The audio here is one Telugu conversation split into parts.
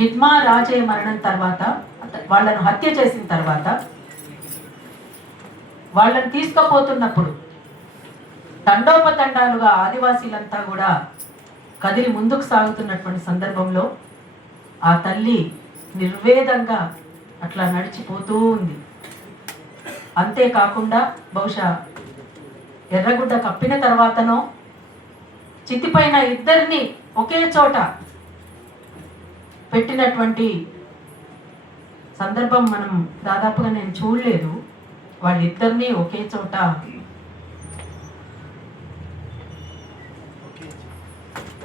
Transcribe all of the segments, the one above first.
హిడ్మా రాజయ్య మరణం తర్వాత వాళ్ళను హత్య చేసిన తర్వాత వాళ్ళని తీసుకుపోతున్నప్పుడు తండోపతండాలుగా ఆదివాసీలంతా కూడా కదిలి ముందుకు సాగుతున్నటువంటి సందర్భంలో ఆ తల్లి నిర్వేదంగా అట్లా నడిచిపోతూ ఉంది. అంతేకాకుండా బహుశా ఎర్రగుడ్డ కప్పిన తర్వాతనో చితిపైన ఇద్దరిని ఒకే చోట పెట్టినటువంటి సందర్భం మనం దాదాపుగా నేను చూడలేదు. వాళ్ళిద్దరిని ఒకే చోట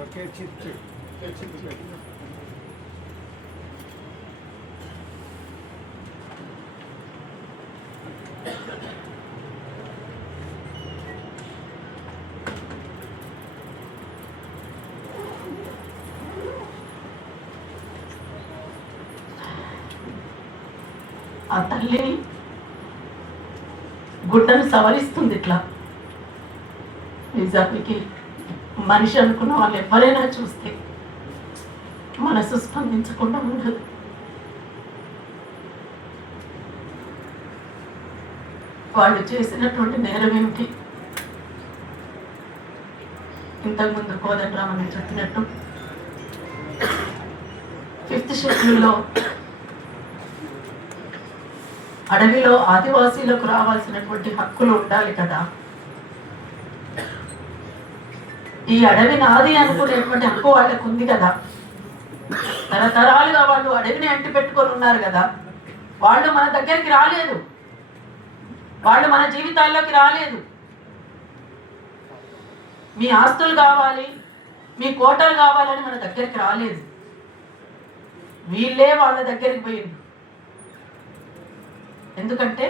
ఒకే చిత్తు ఆ తల్లి గుడ్డను సవరిస్తుంది ఇట్లా. నిజానికి మనిషి అనుకున్న వాళ్ళు ఎవరైనా చూస్తే మనసు స్పందించకుండా ఉండదు. వాళ్ళు చేసినటువంటి నేరం ఏమిటి? ఇంతకుముందు కోదండరామని చెప్పినట్టు ఫిఫ్త్ షెడ్యూల్లో అడవిలో ఆదివాసీలకు రావాల్సినటువంటి హక్కులు ఉండాలి కదా. ఈ అడవి నాది అనుకునేటువంటి హక్కు వాళ్ళకు ఉంది కదా. తరతరాలుగా వాళ్ళు అడవిని అంటి పెట్టుకొని ఉన్నారు కదా. వాళ్ళు మన దగ్గరికి రాలేదు. వాళ్ళు మన జీవితాల్లోకి రాలేదు. మీ ఆస్తులు కావాలి మీ కోటలు కావాలని మన దగ్గరికి రాలేదు. వీళ్ళే వాళ్ళ దగ్గరికి పోయింది ఎందుకంటే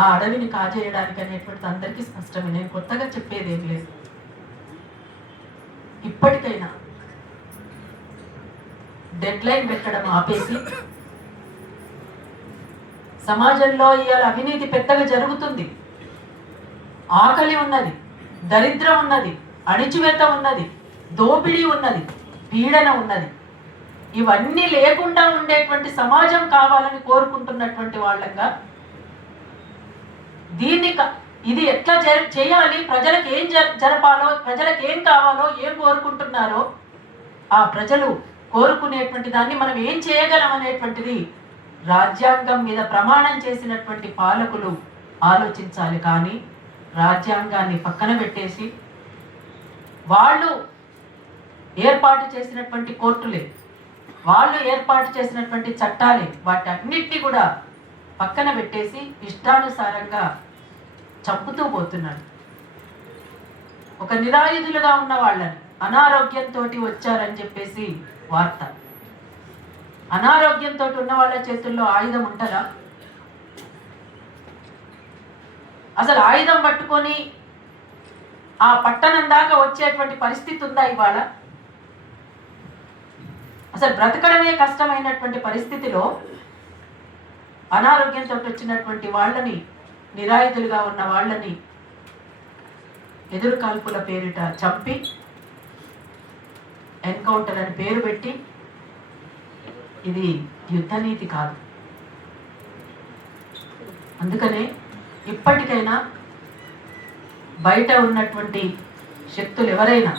ఆ అడవిని కాజేయడానికి అనేటువంటిది అందరికీ స్పష్టమే. నేను కొత్తగా చెప్పేది ఏం లేదు. ఇప్పటికైనా డెడ్ లైన్ పెట్టడం ఆపేసి సమాజంలో ఇవాళ అవినీతి పెద్దగా జరుగుతుంది. ఆకలి ఉన్నది దరిద్రం ఉన్నది అణిచివేత ఉన్నది దోపిడీ ఉన్నది పీడన ఉన్నది. ఇవన్నీ లేకుండా ఉండేటువంటి సమాజం కావాలని కోరుకుంటున్నటువంటి వాళ్ళంగా దీన్ని ఇది ఎట్లా జర చేయాలి? ప్రజలకు ఏం జ జరపాలో? ప్రజలకు ఏం కావాలో? ఏం కోరుకుంటున్నారో? ఆ ప్రజలు కోరుకునేటువంటి దాన్ని మనం ఏం చేయగలం అనేటువంటిది రాజ్యాంగం మీద ప్రమాణం చేసినటువంటి పాలకులు ఆలోచించాలి. కానీ రాజ్యాంగాన్ని పక్కన పెట్టేసి వాళ్ళు ఏర్పాటు చేసినటువంటి కోర్టులే. వాళ్ళు ఏర్పాటు చేసినటువంటి చట్టాలే వాటి కూడా పక్కన పెట్టేసి ఇష్టానుసారంగా చంపుతూ పోతున్నాడు ఒక నిరాయుధులుగా ఉన్న వాళ్ళని అనారోగ్యంతో వచ్చారని చెప్పేసి వార్త. అనారోగ్యంతో ఉన్న వాళ్ళ చేతుల్లో ఆయుధం ఉంటుందా? అసలు ఆయుధం పట్టుకొని ఆ పట్టణం దాకా వచ్చేటువంటి పరిస్థితి ఉందా ఇవాళ? అసలు బ్రతకడమే కష్టమైనటువంటి పరిస్థితిలో అనారోగ్యంతో వచ్చినటువంటి వాళ్ళని నిరాయుధులుగా ఉన్న వాళ్ళని ఎదురు కాల్పుల పేరిట చంపి ఎన్కౌంటర్ అని పేరు పెట్టి ఇది యుద్ధనీతి కాదు. అందుకనే ఇప్పటికైనా బయట ఉన్నటువంటి శక్తులు ఎవరైనా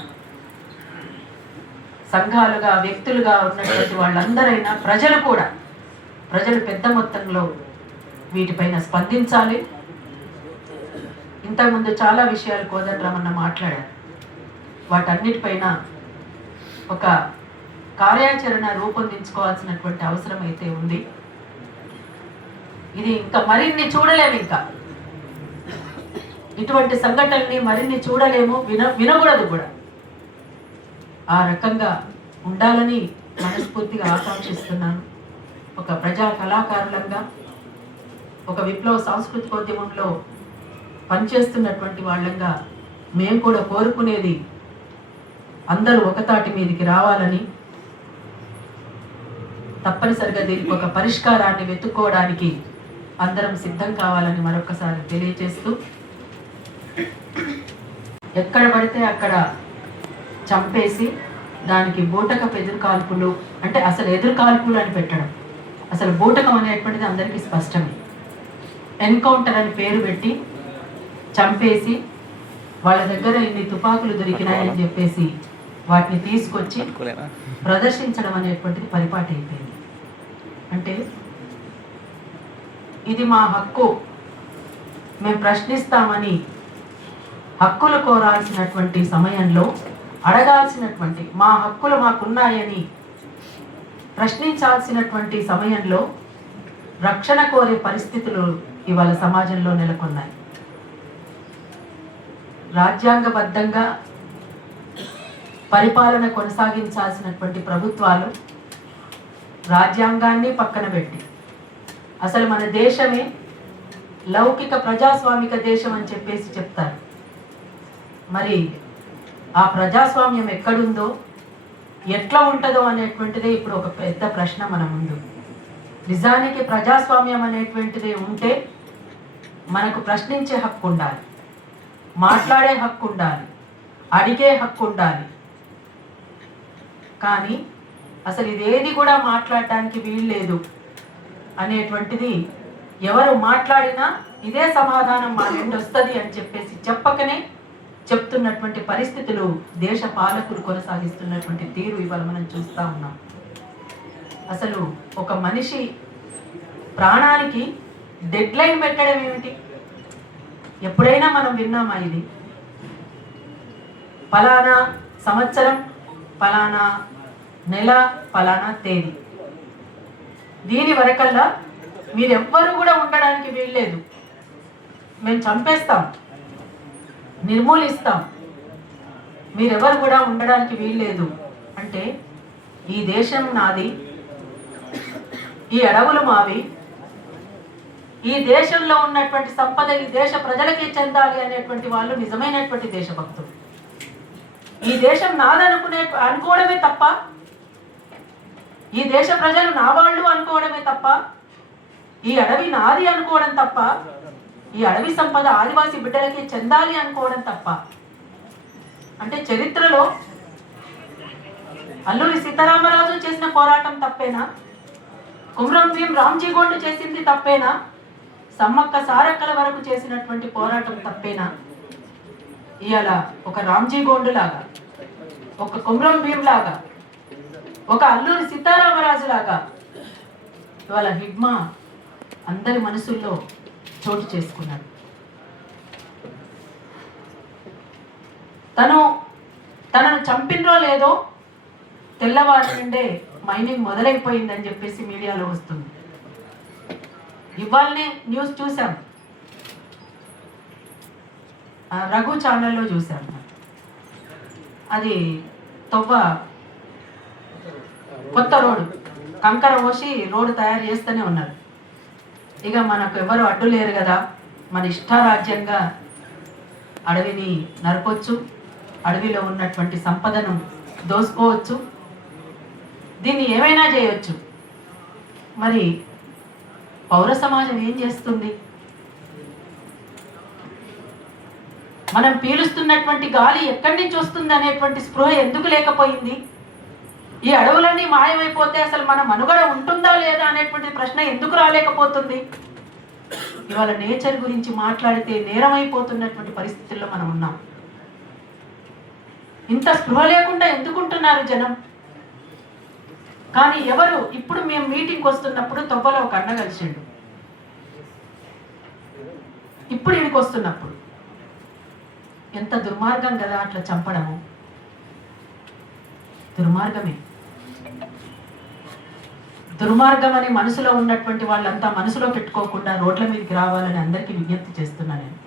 సంఘాలుగా వ్యక్తులుగా ఉన్నటువంటి వాళ్ళందరైనా ప్రజలు కూడా ప్రజలు పెద్ద మొత్తంలో వీటిపైన స్పందించాలి. ఇంతకుముందు చాలా విషయాలు కోదండరామన్న మాట్లాడారు. వాటన్నిటిపైన ఒక కార్యాచరణ రూపొందించుకోవాల్సినటువంటి అవసరం అయితే ఉంది. ఇది ఇంకా మరిన్ని చూడలేము ఇంకా. ఇటువంటి సంఘటనల్ని మరిన్ని చూడలేము విన వినకూడదు కూడా. ఆ రకంగా ఉండాలని మనస్ఫూర్తిగా ఆకాంక్షిస్తున్నాను. ఒక ప్రజా కళాకారులంగా ఒక విప్లవ సాంస్కృతికోద్యమంలో పనిచేస్తున్నటువంటి వాళ్ళంగా మేము కూడా కోరుకునేది అందరూ ఒకతాటి మీదకి రావాలని తప్పనిసరిగా దీనికి ఒక పరిష్కారాన్ని వెతుక్కోవడానికి అందరం సిద్ధం కావాలని మరొకసారి తెలియజేస్తూ ఎక్కడ పడితే అక్కడ చంపేసి దానికి బూటకపు ఎదురు కాల్పులు అంటే అసలు ఎదురు కాల్పులు అని పెట్టడం. అసలు బూటకం అనేటువంటిది అందరికీ స్పష్టమే. ఎన్కౌంటర్ అని పేరు పెట్టి చంపేసి వాళ్ళ దగ్గర ఇన్ని తుపాకులు దొరికినాయని చెప్పేసి వాటిని తీసుకొచ్చి ప్రదర్శించడం అనేటువంటిది పరిపాటి అయిపోయింది అంటే ఇది మా హక్కు. మేము ప్రశ్నిస్తామని హక్కులు కోరాల్సినటువంటి సమయంలో అడగాల్సినటువంటి మా హక్కులు మాకున్నాయని ప్రశ్నించాల్సినటువంటి సమయంలో రక్షణ కోరే పరిస్థితులు ఇవాళ సమాజంలో నెలకొన్నాయి. రాజ్యాంగబద్ధంగా పరిపాలన కొనసాగించాల్సినటువంటి ప్రభుత్వాలు రాజ్యాంగాన్ని పక్కన పెట్టి అసలు మన దేశమే లౌకిక ప్రజాస్వామిక దేశం అని చెప్పేసి చెప్తారు. మరి ఆ ప్రజాస్వామ్యం ఎక్కడుందో ఎట్లా ఉంటుందో అనేటువంటిదే ఇప్పుడు ఒక పెద్ద ప్రశ్న మన ముందు. నిజానికి ప్రజాస్వామ్యం అనేటువంటిది ఉంటే మనకు ప్రశ్నించే హక్కు ఉండాలి మాట్లాడే హక్కు ఉండాలి అడిగే హక్కు ఉండాలి. కానీ అసలు ఇదేది కూడా మాట్లాడటానికి వీల్లేదు అనేటువంటిది ఎవరు మాట్లాడినా ఇదే సమాధానం మా నుండి వస్తుంది అని చెప్పేసి చెప్పకనే చెప్తున్నటువంటి పరిస్థితులు దేశ పాలకులు కొనసాగిస్తున్నటువంటి తీరు ఇవాళ మనం చూస్తూ ఉన్నాం. అసలు ఒక మనిషి ప్రాణానికి డెడ్ లైన్ పెట్టడం ఏమిటి? ఎప్పుడైనా మనం విన్నామా ఇది? ఫలానా సంవత్సరం ఫలానా నెల ఫలానా తేదీ. దీని వరకల్లా మీరెవ్వరు కూడా ఉండడానికి వీల్లేదు. మేము చంపేస్తాం. నిర్మూలిస్తాం. మీరెవరు కూడా ఉండడానికి వీల్లేదు. అంటే ఈ దేశం నాది ఈ అడవులు మావి ఈ దేశంలో ఉన్నటువంటి సంపద ఈ దేశ ప్రజలకి చెందాలి అనేటువంటి వాళ్ళు నిజమైనటువంటి దేశభక్తులు. ఈ దేశం నాదనుకునే అనుకోవడమే తప్ప ఈ దేశ ప్రజలు నా వాళ్ళు అనుకోవడమే తప్ప ఈ అడవి నాది అనుకోవడం తప్ప ఈ అడవి సంపద ఆదివాసీ బిడ్డలకి చెందాలి అనుకోవడం తప్ప. అంటే చరిత్రలో అల్లూరి సీతారామరాజు చేసిన పోరాటం తప్పేనా? కుమ్రం భీం రామ్జీ గోండు చేసింది తప్పేనా? సమ్మక్క సారక్కల వరకు చేసినటువంటి పోరాటం తప్పేనా? ఇవాళ ఒక రామ్జీ గోండు లాగా ఒక కుమ్రం భీం లాగా ఒక అల్లూరి సీతారామరాజు లాగా ఇవాళ హిడ్మా అందరి మనసుల్లో చోటు చేసుకున్నాడు తను తనను చంపినరో లేదో తెల్లవారి నుండే మైనింగ్ మొదలైపోయిందని చెప్పేసి మీడియాలో వస్తుంది. ఇవాళనే న్యూస్ చూసాం రఘు ఛానల్లో చూసాం అది తొవ్వ కొత్త రోడ్డు. కంకర పోసి రోడ్డు తయారు చేస్తూనే ఉన్నారు. ఇక మనకు ఎవరు అడ్డు లేరు కదా. మన ఇష్టారాజ్యంగా అడవిని నరకొచ్చు అడవిలో ఉన్నటువంటి సంపదను దోసుకోవచ్చు. దీన్ని ఏమైనా చేయొచ్చు. మరి పౌర సమాజం ఏం చేస్తుంది? మనం పీలుస్తున్నటువంటి గాలి ఎక్కడి నుంచి వస్తుంది అనేటువంటి స్పృహ ఎందుకు లేకపోయింది? ఈ అడవులన్నీ మాయమైపోతే అసలు మన మనుగడ ఉంటుందా లేదా అనేటువంటి ప్రశ్న ఎందుకు రాలేకపోతుంది? ఇవాళ నేచర్ గురించి మాట్లాడితే నేరమైపోతున్నటువంటి పరిస్థితుల్లో మనం ఉన్నాం. ఇంత స్పృహ లేకుండా ఎందుకుంటున్నారు జనం? కానీ ఎవరు? ఇప్పుడు మేము మీటింగ్కి వస్తున్నప్పుడు తొవ్వలో ఒక అన్న కలిసిండు. ఇప్పుడు ఇడికి వస్తున్నప్పుడు. ఎంత దుర్మార్గం కదా అట్లా చంపడము. దుర్మార్గమే. దుర్మార్గం అని మనసులో ఉన్నటువంటి వాళ్ళంతా మనసులో పెట్టుకోకుండా రోడ్ల మీదకి రావాలని అందరికీ విజ్ఞప్తి చేస్తున్నాను నేను.